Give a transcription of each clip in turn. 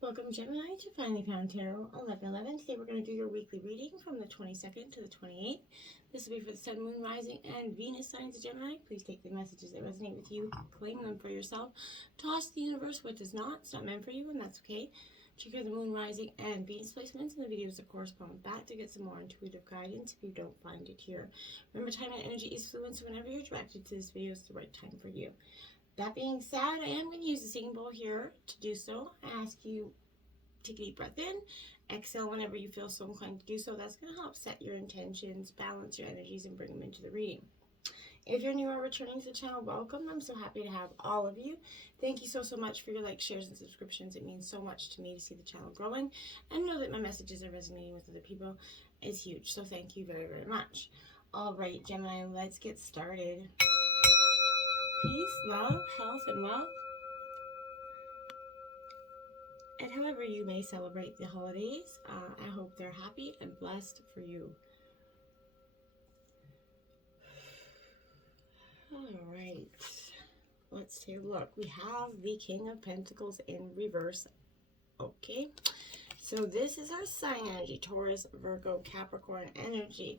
Welcome, Gemini, to Finally Found Tarot 1111. Today we're going to do your weekly reading from the 22nd to the 28th. This will be for the Sun, Moon, Rising, and Venus signs of Gemini. Please take the messages that resonate with you, claim them for yourself. Toss the universe what does not. It's not meant for you, and that's okay. Check out the Moon, Rising, and Venus placements in the videos that correspond with that to get some more intuitive guidance if you don't find it here. Remember, time and energy is fluid, so whenever you're directed to this video, it's the right time for you. That being said, I am going to use the singing bowl here to do so. I ask you take a deep breath in, exhale whenever you feel so inclined to do so. That's going to help set your intentions, balance your energies, and bring them into the reading. If you're new or returning to the channel, welcome. I'm so happy to have all of you. Thank you so much for your likes, shares, and subscriptions. It means so much to me to see the channel growing and know that my messages are resonating with other people is huge. So thank you very, very much. All right, Gemini, let's get started. Peace, love, health, and wealth. And however you may celebrate the holidays, I hope they're happy and blessed for you. All right, let's take a look. We have the King of Pentacles in reverse. Okay, so this is our sign energy: Taurus, Virgo, Capricorn energy.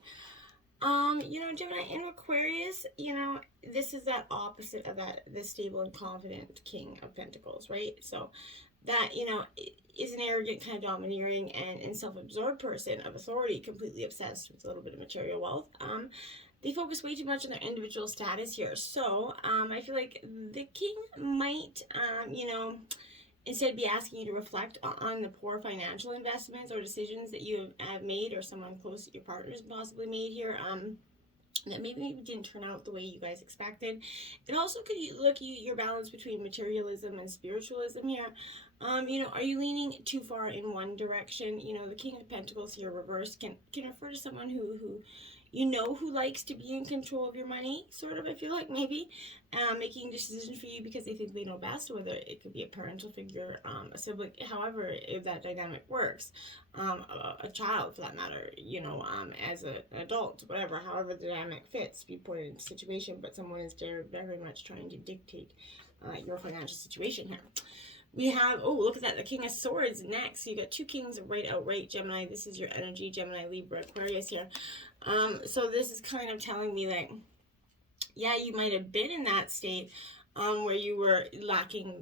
Gemini in Aquarius, this is that opposite of the stable and confident King of Pentacles, right? So that, is an arrogant, kind of domineering and self-absorbed person of authority, completely obsessed with a little bit of material wealth. They focus way too much on their individual status here. So I feel like the king might, instead be asking you to reflect on the poor financial investments or decisions that you have made, or someone close to your partner's possibly made here, that maybe didn't turn out the way you guys expected. It also could look at your balance between materialism and spiritualism here. Are you leaning too far in one direction? The King of Pentacles here reversed can refer to someone who likes to be in control of your money, sort of. I feel like maybe making decisions for you because they think they know best, whether it could be a parental figure, a sibling, however if that dynamic works, a child for that matter, as an adult, whatever, however the dynamic fits, be put in a situation, but someone is very, very much trying to dictate your financial situation here. We have, look at that, the King of Swords next. So you got two kings outright, Gemini. This is your energy, Gemini, Libra, Aquarius here. So this is kind of telling me that, yeah, you might have been in that state where you were lacking,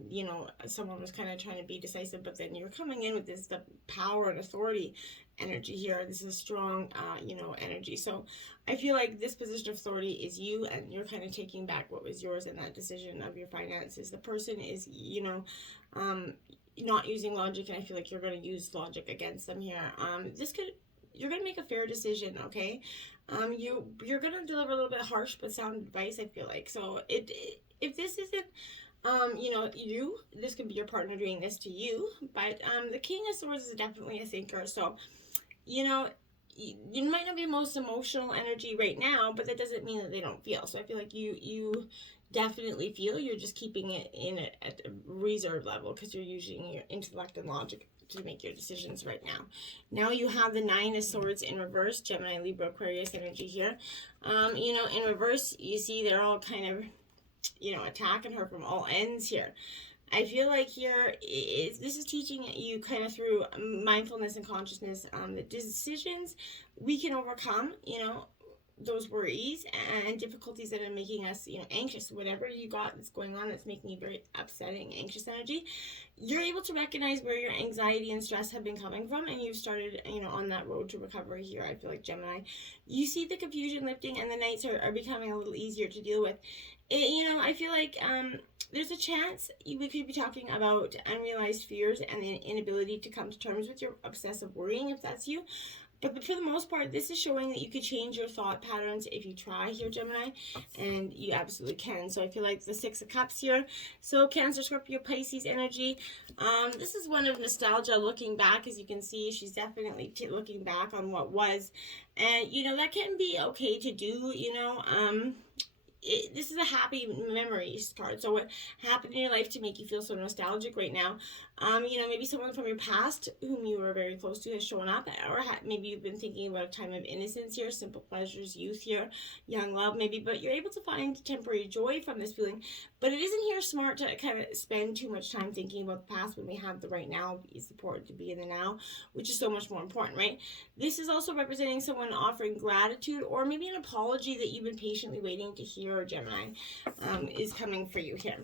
someone was kind of trying to be decisive, but then you're coming in with the power and authority energy here. This is a strong, energy. So I feel like this position of authority is you, and you're kind of taking back what was yours in that decision of your finances. The person is, not using logic, and I feel like you're going to use logic against them here. You're going to make a fair decision, okay? You're going to deliver a little bit harsh but sound advice, I feel like. So if this isn't, this could be your partner doing this to you, but the King of Swords is definitely a thinker. So, you might not be the most emotional energy right now, but that doesn't mean that they don't feel. So I feel like you definitely feel. You're just keeping it at a reserve level because you're using your intellect and logic to make your decisions right now. Now you have the Nine of Swords in reverse, Gemini, Libra, Aquarius energy here. In reverse, you see they're all kind of, attacking her from all ends here. I feel like here, this is teaching you kind of through mindfulness and consciousness, the decisions we can overcome, those worries and difficulties that are making us, anxious. Whatever you got that's going on that's making you very upsetting, anxious energy, you're able to recognize where your anxiety and stress have been coming from, and you've started, on that road to recovery here. I feel like, Gemini, you see the confusion lifting, and the nights are becoming a little easier to deal with. I feel like there's a chance we could be talking about unrealized fears and the inability to come to terms with your obsessive worrying, if that's you. But for the most part, this is showing that you could change your thought patterns if you try here, Gemini, and you absolutely can. So I feel like the Six of Cups here. So Cancer, Scorpio, Pisces energy. This is one of nostalgia, looking back. As you can see, she's definitely looking back on what was. And, that can be okay to do, this is a happy memories card. So what happened in your life to make you feel so nostalgic right now? Maybe someone from your past whom you were very close to has shown up, or maybe you've been thinking about a time of innocence here, simple pleasures, youth here, young love maybe, but you're able to find temporary joy from this feeling. But it isn't here smart to kind of spend too much time thinking about the past when we have the right now. It's important to be in the now, which is so much more important, right? This is also representing someone offering gratitude or maybe an apology that you've been patiently waiting to hear, Gemini, is coming for you here.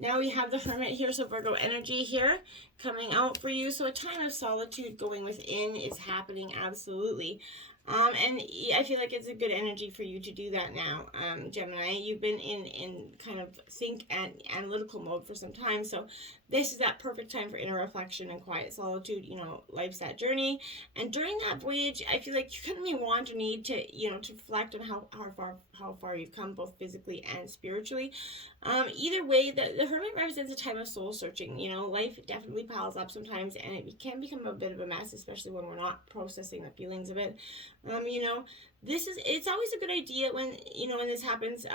Now we have the Hermit here, so Virgo energy here coming out for you. So a time of solitude going within is happening, absolutely. And I feel like it's a good energy for you to do that now, Gemini. You've been in kind of think and analytical mode for some time, so this is that perfect time for inner reflection and quiet solitude. You know, life's that journey, and during that voyage, I feel like you kind of may want or need to, you know, to reflect on how far you've come, both physically and spiritually. Either way, the Hermit represents a time of soul searching. You know, life definitely piles up sometimes, and it can become a bit of a mess, especially when we're not processing the feelings of it. You know, it's always a good idea when, you know, when this happens,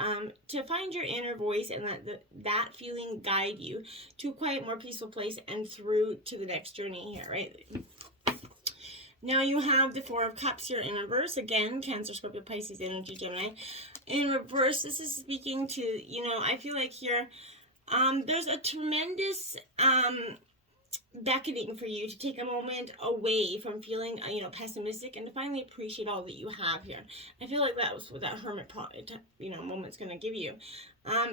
to find your inner voice and let that feeling guide you to a quiet, more peaceful place and through to the next journey here, right? Now you have the Four of Cups here in reverse. Again, Cancer, Scorpio, Pisces energy, Gemini. In reverse, this is speaking to, you know, I feel like here, there's a tremendous, beckoning for you to take a moment away from feeling, you know, pessimistic and to finally appreciate all that you have here. I feel like that was what that Hermit, you know, moment's going to give you.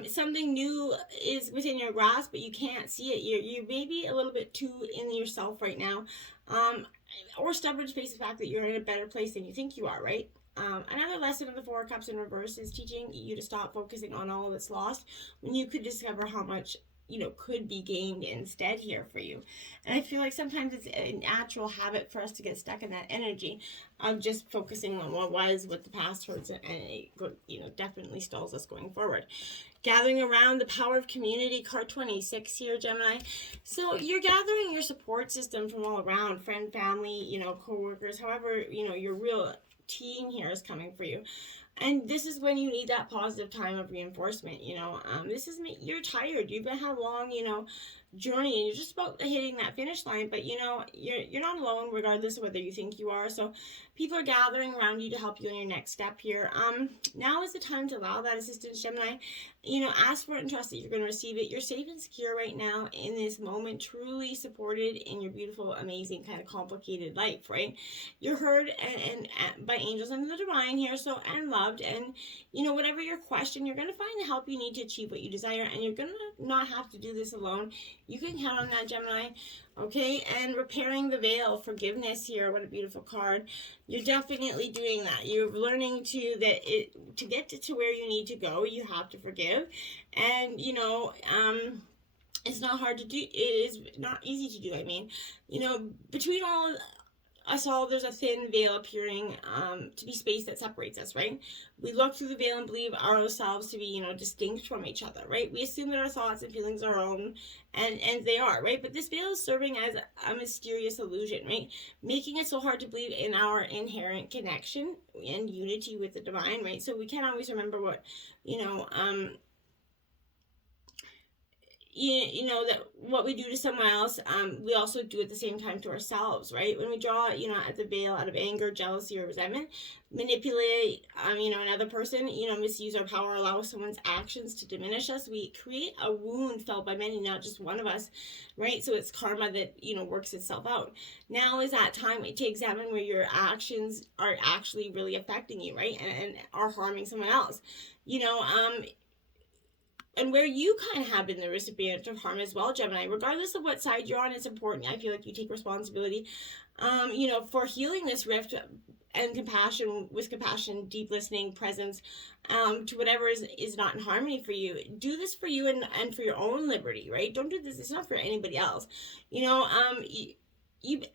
Something new is within your grasp, but you can't see it. You may be a little bit too in yourself right now, or stubborn to face the fact that you're in a better place than you think you are, right? Another lesson of the Four of Cups in reverse is teaching you to stop focusing on all that's lost when you could discover how much, you know, could be gained instead here for you. And I feel like sometimes it's a natural habit for us to get stuck in that energy of just focusing on what was, what the past hurts, and it, you know, definitely stalls us going forward. Gathering around the power of community, card 26 here, Gemini. So you're gathering your support system from all around, friend, family, you know, co-workers, however, you know, your real team here is coming for you. And this is when you need that positive time of reinforcement, you know. This is, you're tired. You've had a long, you know, journey, and you're just about hitting that finish line, but, you know, you're not alone regardless of whether you think you are. So people are gathering around you to help you in your next step here. Now is the time to allow that assistance, Gemini. You know, ask for it and trust that you're going to receive it. You're safe and secure right now in this moment, truly supported in your beautiful, amazing, kind of complicated life, right? You're heard and by angels and the divine here, so, and loved, and, you know, whatever your question, you're going to find the help you need to achieve what you desire, and you're going to not have to do this alone. You can count on that, Gemini. Okay, and repairing the veil, forgiveness here. What a beautiful card. You're definitely doing that. You're learning to get to where you need to go, you have to forgive. And, you know, it's not hard to do. It is not easy to do. I mean, you know, between all us all, there's a thin veil appearing to be space that separates us, right? We look through the veil and believe ourselves to be, you know, distinct from each other, right? We assume that our thoughts and feelings are our own, and they are, right? But this veil is serving as a mysterious illusion, right? Making it so hard to believe in our inherent connection and unity with the divine, right? So we can't always remember what, you know, you know, that what we do to someone else, we also do at the same time to ourselves, right? When we draw, you know, at the veil out of anger, jealousy, or resentment, manipulate, you know, another person, you know, misuse our power, allow someone's actions to diminish us, we create a wound felt by many, not just one of us, right? So it's karma that, you know, works itself out. Now is that time to examine where your actions are actually really affecting you, right? And are harming someone else, you know, and where you kind of have been the recipient of harm as well, Gemini. Regardless of what side you're on, it's important. I feel like you take responsibility, you know, for healing this rift and with compassion, deep listening, presence, to whatever is not in harmony for you. Do this for you and for your own liberty, right? Don't do this. It's not for anybody else. You know,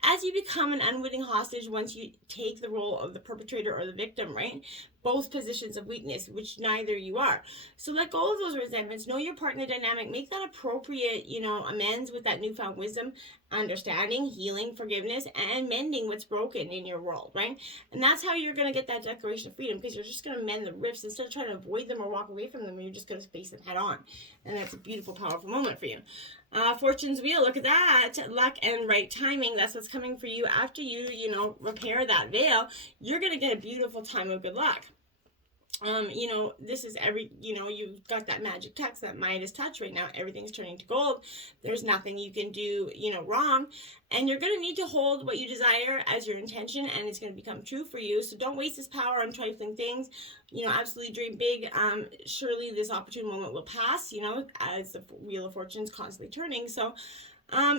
as you become an unwitting hostage, once you take the role of the perpetrator or the victim, right? Both positions of weakness, which neither you are. So let go of those resentments. Know your part in the dynamic. Make that appropriate, you know, amends with that newfound wisdom, understanding, healing, forgiveness, and mending what's broken in your world, right? And that's how you're going to get that declaration of freedom, because you're just going to mend the rifts instead of trying to avoid them or walk away from them. You're just going to face them head on. And that's a beautiful, powerful moment for you. Fortune's wheel, look at that. Luck and right timing. That's what's coming for you after you know, repair that veil. You're going to get a beautiful time of good luck. You know, this is you know, you've got that magic text, that Midas touch right now. Everything's turning to gold. There's nothing you can do, you know, wrong. And you're going to need to hold what you desire as your intention, and it's going to become true for you. So don't waste this power on trifling things. You know, absolutely dream big. Surely this opportune moment will pass, you know, as the Wheel of Fortune is constantly turning. So,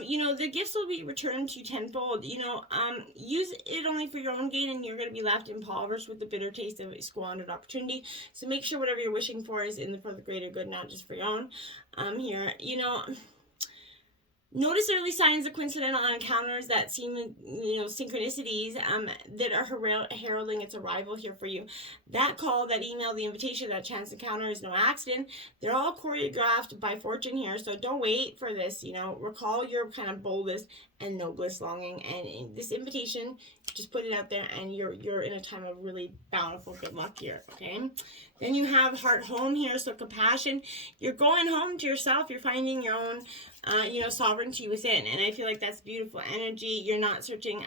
you know, the gifts will be returned to you tenfold. You know, use it only for your own gain, and you're going to be left impoverished with the bitter taste of a squandered opportunity. So make sure whatever you're wishing for is for the greater good, not just for your own. Here, you know, notice early signs of coincidental encounters that seem, you know, synchronicities that are heralding its arrival here for you. That call, that email, the invitation, that chance encounter is no accident. They're all choreographed by fortune here, so don't wait for this, you know. Recall your kind of boldest and noblest longing, and in this invitation, just put it out there, and you're in a time of really bountiful good luck here, okay? Then you have heart home here, so compassion. You're going home to yourself. You're finding your own, you know, sovereignty within. And I feel like that's beautiful energy. You're not searching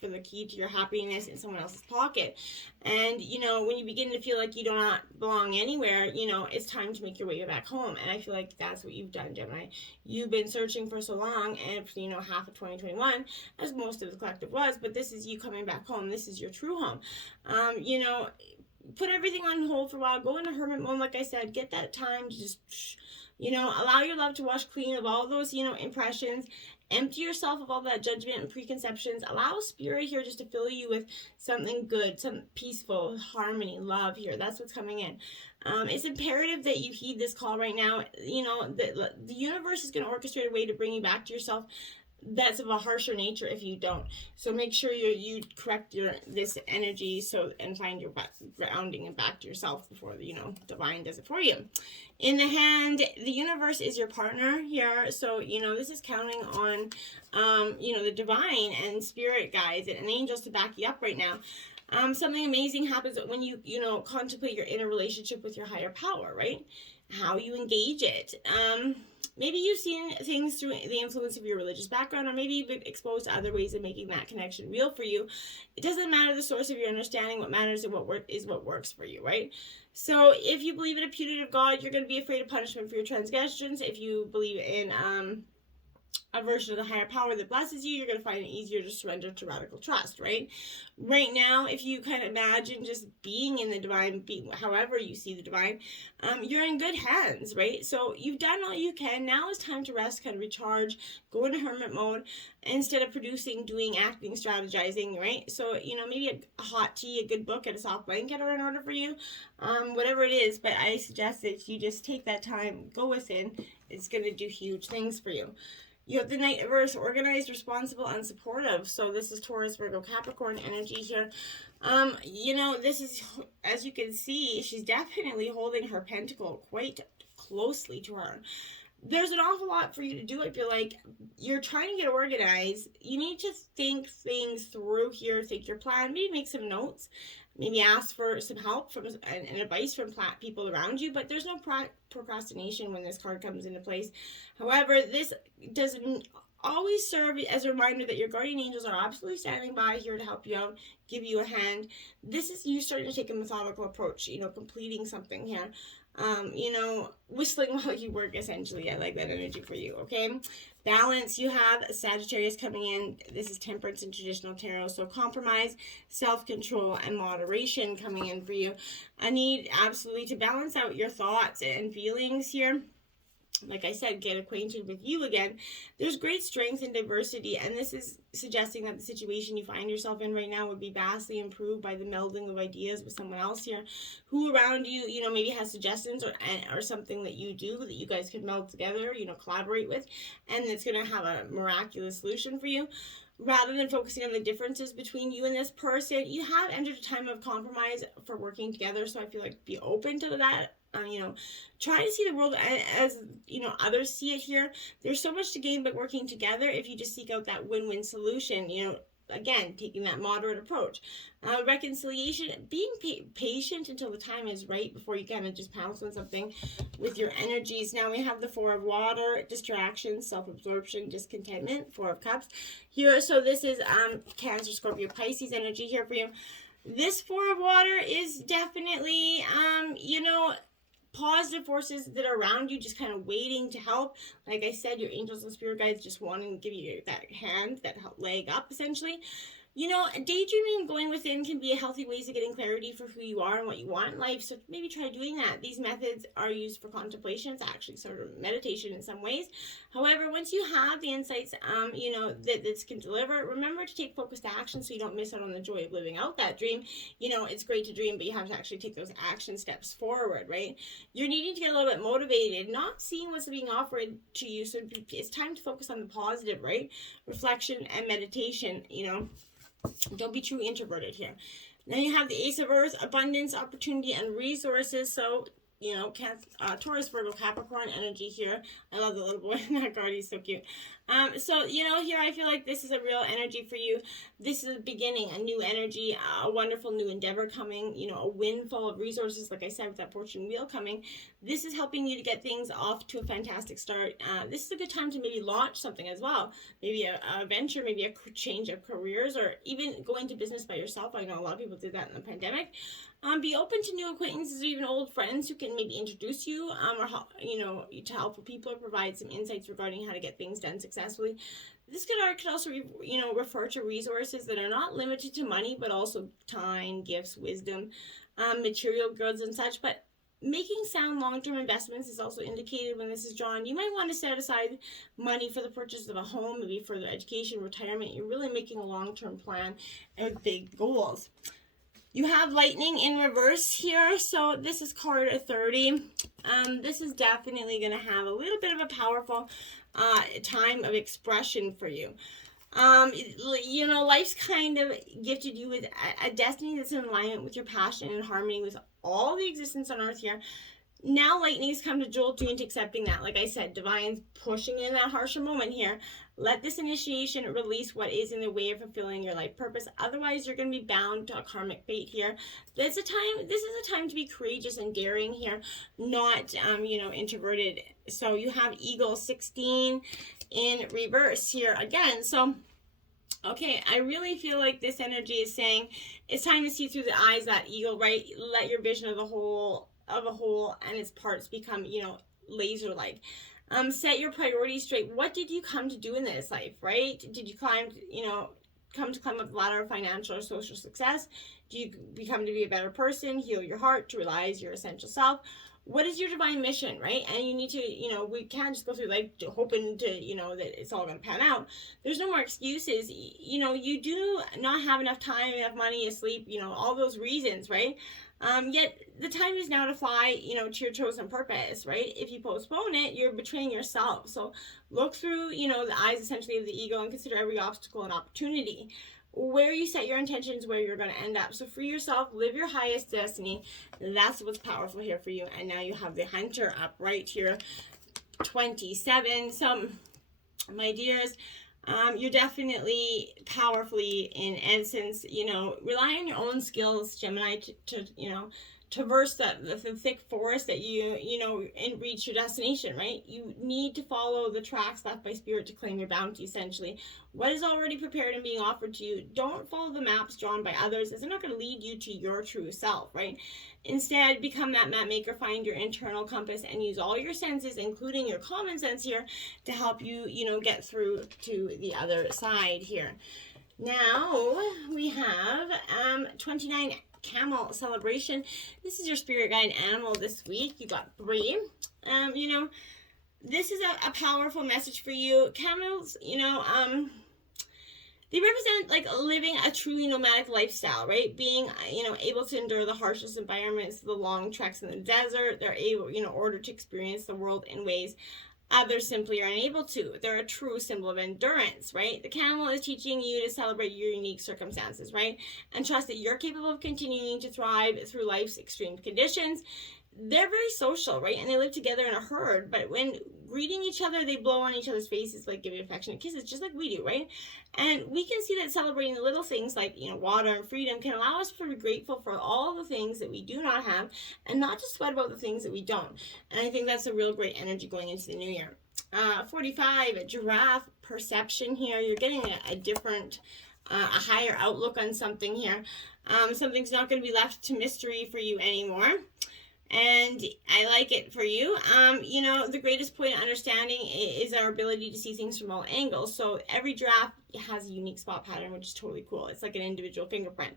for the key to your happiness in someone else's pocket. And, you know, when you begin to feel like you do not belong anywhere, you know, it's time to make your way back home. And I feel like that's what you've done, Gemini. You've been searching for so long, and, you know, half of 2021, as most of the collective was, but this is you coming back home. This is your true home. You know, put everything on hold for a while. Go into hermit mode, like I said. Get that time to just, you know, allow your love to wash clean of all those, you know, impressions. Empty yourself of all that judgment and preconceptions. Allow spirit here just to fill you with something good, some peaceful, harmony, love here. That's what's coming in. It's imperative that you heed this call right now. You know, the universe is going to orchestrate a way to bring you back to yourself that's of a harsher nature if you don't. So make sure you correct this energy and find your grounding and back to yourself before the, you know, divine does it for you. In the hand, the universe is your partner here. So, you know, this is counting on, you know, the divine and spirit guides and angels to back you up right now. Something amazing happens when you know, contemplate your inner relationship with your higher power, right? How you engage it. Maybe you've seen things through the influence of your religious background, or maybe you've been exposed to other ways of making that connection real for you. It doesn't matter the source of your understanding. What matters is what works for you, right? So if you believe in a punitive God, you're going to be afraid of punishment for your transgressions. If you believe in a version of the higher power that blesses you, you're going to find it easier to surrender to radical trust, right? Right now, if you kind of imagine just being in the divine, however you see the divine, you're in good hands, right? So you've done all you can. Now it's time to rest, kind of recharge, go into hermit mode instead of producing, doing, acting, strategizing, right? So, you know, maybe a hot tea, a good book, and a soft blanket are in order for you, whatever it is. But I suggest that you just take that time, go within. It's going to do huge things for you. You have the Knight of Earth, organized, responsible, and supportive. So this is Taurus, Virgo, Capricorn energy here. You know, this is, as you can see, she's definitely holding her pentacle quite closely to her. There's an awful lot for you to do. I feel like you're trying to get organized. You need to think things through here, think your plan, maybe make some notes. Maybe ask for some help and advice from people around you, but there's no procrastination when this card comes into place. However, this doesn't always serve as a reminder that your guardian angels are absolutely standing by here to help you out, give you a hand. This is you starting to take a methodical approach, you know, completing something here. You know, whistling while you work, essentially. I like that energy for you, okay? Balance, you have Sagittarius coming in. This is Temperance and traditional tarot. So compromise, self-control, and moderation coming in for you. I need absolutely to balance out your thoughts and feelings here. Like I said, get acquainted with you again. There's great strength and diversity, and this is suggesting that the situation you find yourself in right now would be vastly improved by the melding of ideas with someone else here who around you, you know, maybe has suggestions or something that you do that you guys could meld together, you know, collaborate with, and it's going to have a miraculous solution for you. Rather than focusing on the differences between you and this person, you have entered a time of compromise for working together. So I feel like be open to that. You know, try to see the world as, you know, others see it here. There's so much to gain by working together if you just seek out that win-win solution, you know, again, taking that moderate approach. Reconciliation, being patient until the time is right before you kind of just pounce on something with your energies. Now we have the Four of Water, distraction, self-absorption, discontentment, Four of Cups here. So this is Cancer, Scorpio, Pisces energy here for you. This Four of Water is definitely, you know, positive forces that are around you just kind of waiting to help. Like I said, your angels and spirit guides just wanting to give you that hand, that leg up, essentially. You know, daydreaming and going within can be a healthy ways of getting clarity for who you are and what you want in life. So maybe try doing that. These methods are used for contemplation. It's actually sort of meditation in some ways. However, once you have the insights, you know, that this can deliver, remember to take focused action so you don't miss out on the joy of living out that dream. You know, it's great to dream, but you have to actually take those action steps forward, right? You're needing to get a little bit motivated, not seeing what's being offered to you. So it's time to focus on the positive, right? Reflection and meditation, you know. Don't be too introverted here. Then you have the Ace of Earth, abundance, opportunity, and resources. So, you know, Taurus, Virgo, Capricorn energy here. I love the little boy in that card. He's so cute. So, you know, here I feel like this is a real energy for you. This is a beginning, a new energy, a wonderful new endeavor coming, you know, a windfall of resources, like I said, with that fortune wheel coming. This is helping you to get things off to a fantastic start. This is a good time to maybe launch something as well. Maybe a venture, maybe a change of careers, or even go into business by yourself. I know a lot of people did that in the pandemic. Be open to new acquaintances or even old friends who can maybe introduce you or help, you know, to helpful people or provide some insights regarding how to get things done successfully. This could also, you know, refer to resources that are not limited to money, but also time, gifts, wisdom, material goods and such. But making sound long-term investments is also indicated when this is drawn. You might want to set aside money for the purchase of a home, maybe for their education, retirement. You're really making a long-term plan and with big goals. You have lightning in reverse here, so this is card 30. This is definitely going to have a little bit of a powerful time of expression for you. You know, life's kind of gifted you with a destiny that's in alignment with your passion and harmony with all the existence on earth here. Now lightning's come to jolt you into accepting that. Like I said, divine's pushing in that harsher moment here. Let this initiation release what is in the way of fulfilling your life purpose. Otherwise, you're going to be bound to a karmic fate here. This is a time to be courageous and daring here, not, you know, introverted. So you have Eagle 16 in reverse here again. So, okay, I really feel like this energy is saying it's time to see through the eyes of that eagle, right? Let your vision of a whole and its parts become, you know, laser-like. Set your priorities straight. What did you come to do in this life, right? Did you come to climb up the ladder of financial or social success? Do you become to be a better person, heal your heart, to realize your essential self? What is your divine mission, right? And you need to, you know, we can't just go through life hoping to, you know, that it's all going to pan out. There's no more excuses. You know, you do not have enough time, enough money, sleep, you know, all those reasons, right? Yet the time is now to fly, you know, to your chosen purpose, right? If you postpone it, you're betraying yourself. So look through, you know, the eyes essentially of the ego and consider every obstacle an opportunity. Where you set your intentions, where you're going to end up. So free yourself, live your highest destiny. That's what's powerful here for you. And now you have the Hunter up right here, 27. So, my dears, you're definitely powerfully in essence, you know, rely on your own skills, Gemini, to you know, traverse the thick forest that you know, and reach your destination, right? You need to follow the tracks left by spirit to claim your bounty, essentially. What is already prepared and being offered to you, don't follow the maps drawn by others, as they're not going to lead you to your true self, right? Instead, become that map maker, find your internal compass, and use all your senses, including your common sense here, to help you, you know, get through to the other side here. Now, we have 29 Camel celebration. This is your spirit guide animal this week. You got 3. You know, this is a powerful message for you. Camels, you know, they represent like living a truly nomadic lifestyle, right? Being, you know, able to endure the harshest environments, the long treks in the desert. They're able, you know, in order to experience the world in ways others simply are unable to. They're a true symbol of endurance, right? The camel is teaching you to celebrate your unique circumstances, right? And trust that you're capable of continuing to thrive through life's extreme conditions. They're very social, right? And they live together in a herd, but when greeting each other, they blow on each other's faces, like giving affectionate kisses, just like we do, right? And we can see that celebrating the little things like, you know, water and freedom can allow us to be grateful for all the things that we do not have and not just sweat about the things that we don't. And I think that's a real great energy going into the new year. 45, giraffe perception here. You're getting a different a higher outlook on something here. Something's not going to be left to mystery for you anymore. And I like it for you. You know, the greatest point of understanding is our ability to see things from all angles. So every giraffe has a unique spot pattern, which is totally cool. It's like an individual fingerprint.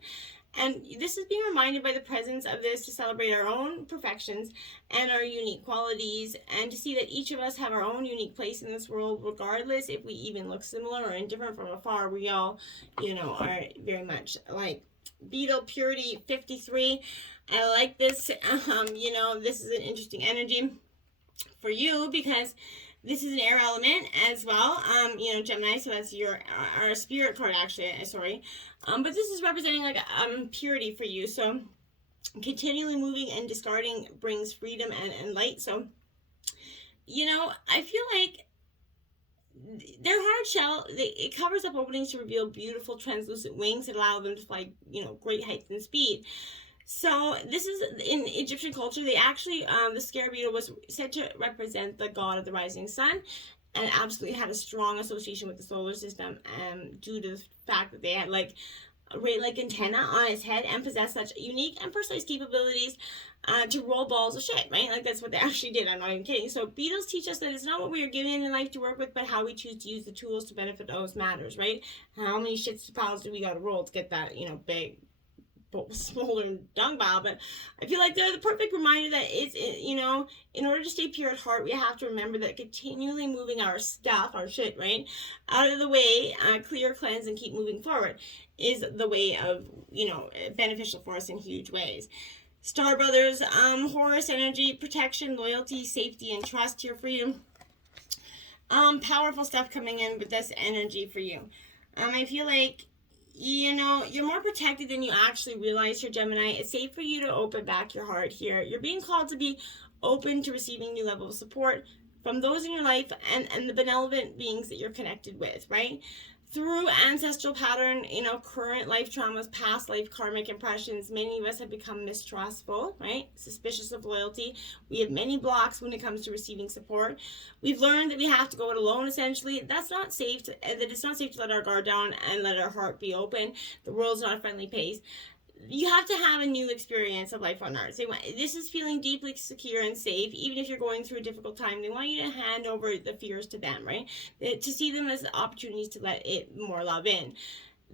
And this is being reminded by the presence of this to celebrate our own perfections and our unique qualities, and to see that each of us have our own unique place in this world, regardless if we even look similar or indifferent from afar. We all, you know, are very much like. Beetle Purity 53. I like this. You know, this is an interesting energy for you because this is an air element as well. You know, Gemini, so that's our spirit card actually, sorry. But this is representing like purity for you. So continually moving and discarding brings freedom and light. So, you know, I feel like their hard shell, it covers up openings to reveal beautiful translucent wings that allow them to fly, you know, great heights and speed. So this is, in Egyptian culture, they actually, the scarab beetle was said to represent the god of the rising sun, and absolutely had a strong association with the solar system, due to the fact that they had like a ray-like antenna on its head and possessed such unique and precise capabilities to roll balls of shit, right? Like that's what they actually did. I'm not even kidding. So beetles teach us that it's not what we are given in life to work with, but how we choose to use the tools to benefit those matters, right? How many shits to piles do we got to roll to get that, you know, big smolder dung pile? But I feel like they're the perfect reminder that it's, you know, in order to stay pure at heart, we have to remember that continually moving our stuff, our shit, right, out of the way, clear, cleanse, and keep moving forward is the way of, you know, beneficial for us in huge ways. Star Brothers, Horus energy, protection, loyalty, safety, and trust here for you. Powerful stuff coming in with this energy for you. I feel like, you know, you're more protected than you actually realize here, Gemini. It's safe for you to open back your heart here. You're being called to be open to receiving new level of support from those in your life and the benevolent beings that you're connected with, right? Through ancestral pattern, you know, current life traumas, past life karmic impressions, many of us have become mistrustful, right? Suspicious of loyalty. We have many blocks when it comes to receiving support. We've learned that we have to go it alone, essentially. That's not safe, that it's not safe to let our guard down and let our heart be open. The world's not a friendly place. You have to have a new experience of life on Earth. This is feeling deeply secure and safe, even if you're going through a difficult time. They want you to hand over the fears to them, right? To see them as opportunities to let it more love in.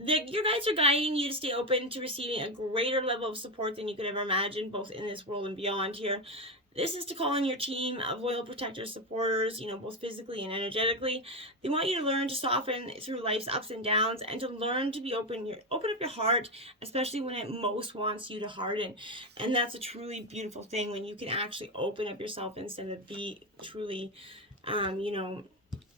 Your guides are guiding you to stay open to receiving a greater level of support than you could ever imagine, both in this world and beyond here. This is to call in your team of loyal protectors, supporters, you know, both physically and energetically. They want you to learn to soften through life's ups and downs, and to learn to be open up your heart, especially when it most wants you to harden. And that's a truly beautiful thing, when you can actually open up yourself instead of be truly, you know,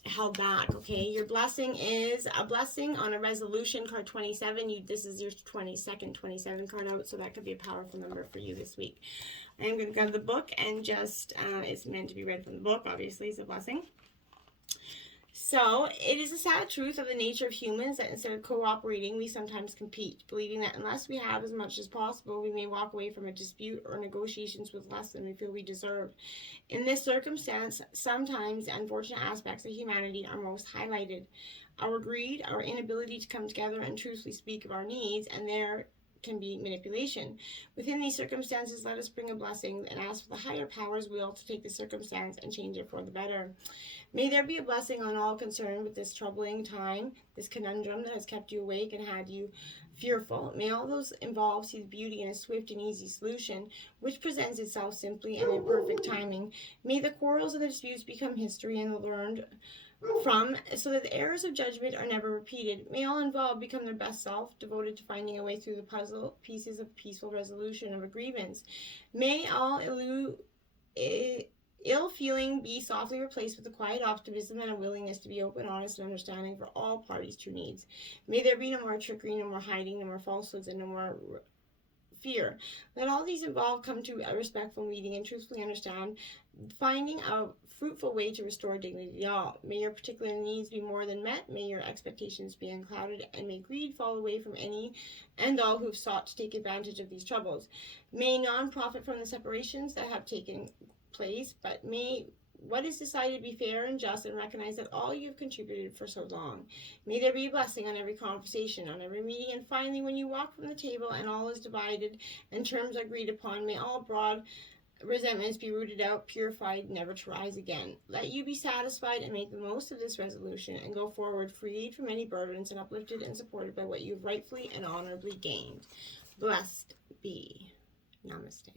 held back. Okay, your blessing is a blessing on a resolution, card 27. This is your 22nd 27 card out, so that could be a powerful number for you this week. I'm going to grab the book and just, it's meant to be read from the book, obviously, it's a blessing. So, it is a sad truth of the nature of humans that instead of cooperating, we sometimes compete, believing that unless we have as much as possible, we may walk away from a dispute or negotiations with less than we feel we deserve. In this circumstance, sometimes the unfortunate aspects of humanity are most highlighted. Our greed, our inability to come together and truthfully speak of our needs, and there can be manipulation. Within these circumstances, let us bring a blessing and ask for the higher power's will to take the circumstance and change it for the better. May there be a blessing on all concerned with this troubling time, this conundrum that has kept you awake and had you fearful. May all those involved see the beauty in a swift and easy solution, which presents itself simply and in perfect timing. May the quarrels and the disputes become history and learned from, so that the errors of judgment are never repeated. May all involved become their best self, devoted to finding a way through the puzzle pieces of peaceful resolution of a grievance. May all ill feeling be softly replaced with a quiet optimism and a willingness to be open, honest, and understanding for all parties' true needs. May there be no more trickery, no more hiding, no more falsehoods, and no more fear. Let all these involved come to a respectful meeting and truthfully understand, finding a fruitful way to restore dignity to all. May your particular needs be more than met, may your expectations be unclouded, and may greed fall away from any and all who have sought to take advantage of these troubles. May none profit from the separations that have taken place, but may what is decided to be fair and just, and recognize that all you have contributed for so long. May there be a blessing on every conversation, on every meeting, and finally, when you walk from the table and all is divided and terms are agreed upon, may all broad resentments be rooted out, purified, never to rise again. Let you be satisfied and make the most of this resolution, and go forward freed from any burdens and uplifted and supported by what you've rightfully and honorably gained. Blessed be. Namaste.